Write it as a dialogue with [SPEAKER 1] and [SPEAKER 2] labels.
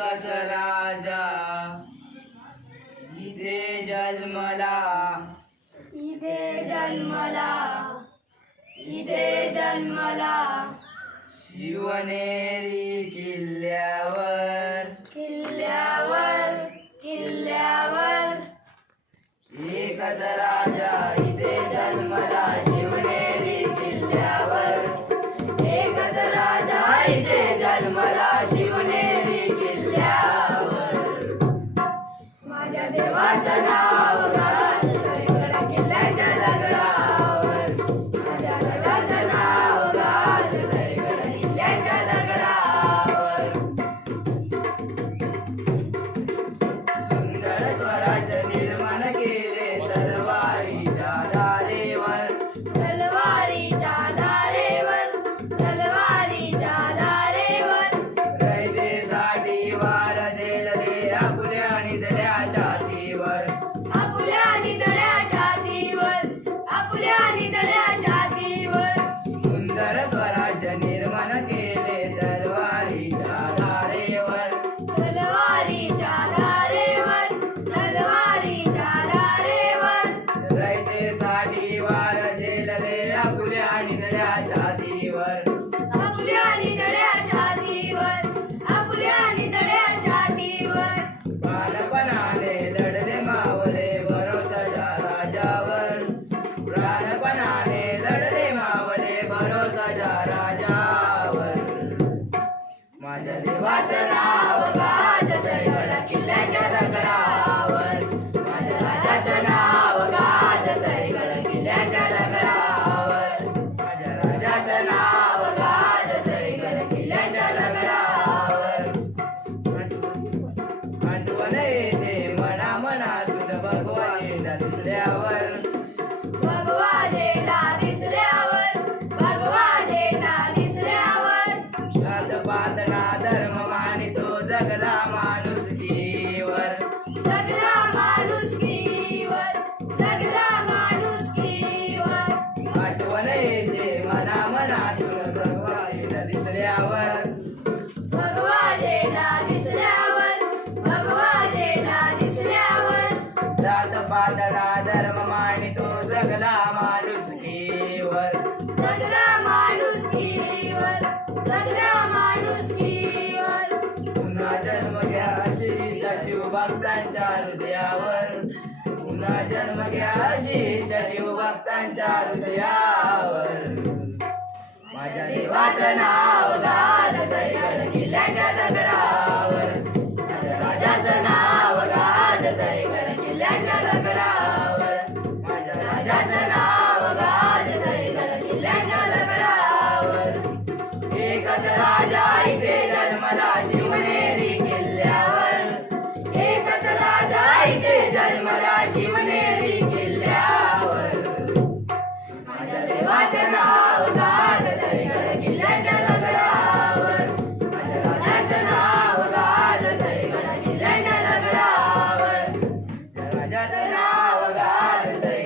[SPEAKER 1] एकच राजा इथे जन्मला.
[SPEAKER 2] इथे जन्मला. इथे जन्मला.
[SPEAKER 1] शिवनेरी किल्ल्यावर.
[SPEAKER 2] किल्ल्यावर किल्ल्यावर.
[SPEAKER 1] एकच राजा इथे जन्मला शिवनेरी किल्ल्यावर. एकच राजा इथे जन्मला
[SPEAKER 2] माझ्या देवाचं नाव
[SPEAKER 1] आपल्या निधड्या छातीवर
[SPEAKER 2] आपुल्या निधड्या छातीवर आपुल्या निधड्या छातीवर
[SPEAKER 1] सुंदर स्वराज्य निर्माण केले तलवारीच्या धारेवर.
[SPEAKER 2] तलवारीच्या धारेवर. तलवारीच्या धारेवर.
[SPEAKER 1] रयतेसाठी वार झेलले आपल्या निधड्या माझ्या देवाचं नाव मना मनातून भगवा दिसल्यावर
[SPEAKER 2] भगवा दिसल्यावर
[SPEAKER 1] जात पातना धर्म मानितो जगला माणुसकीवर
[SPEAKER 2] जगला माणुसकीवर जगला माणुसकीवर
[SPEAKER 1] पुन्हा जन्म घ्या श्रीच्या शिवभक्तांच्या हृदयावर पुन्हा जन्म घ्या श्रीच्या शिवभक्तांच्या हृदयावर. माझ्या देवाचं नाव घाल दगड किल्ल्याच्या दगडावर. राजाचं नाव घाल दगड किल्ल्याच्या दगडावर. माझ्या राजाचं Let the now of God in the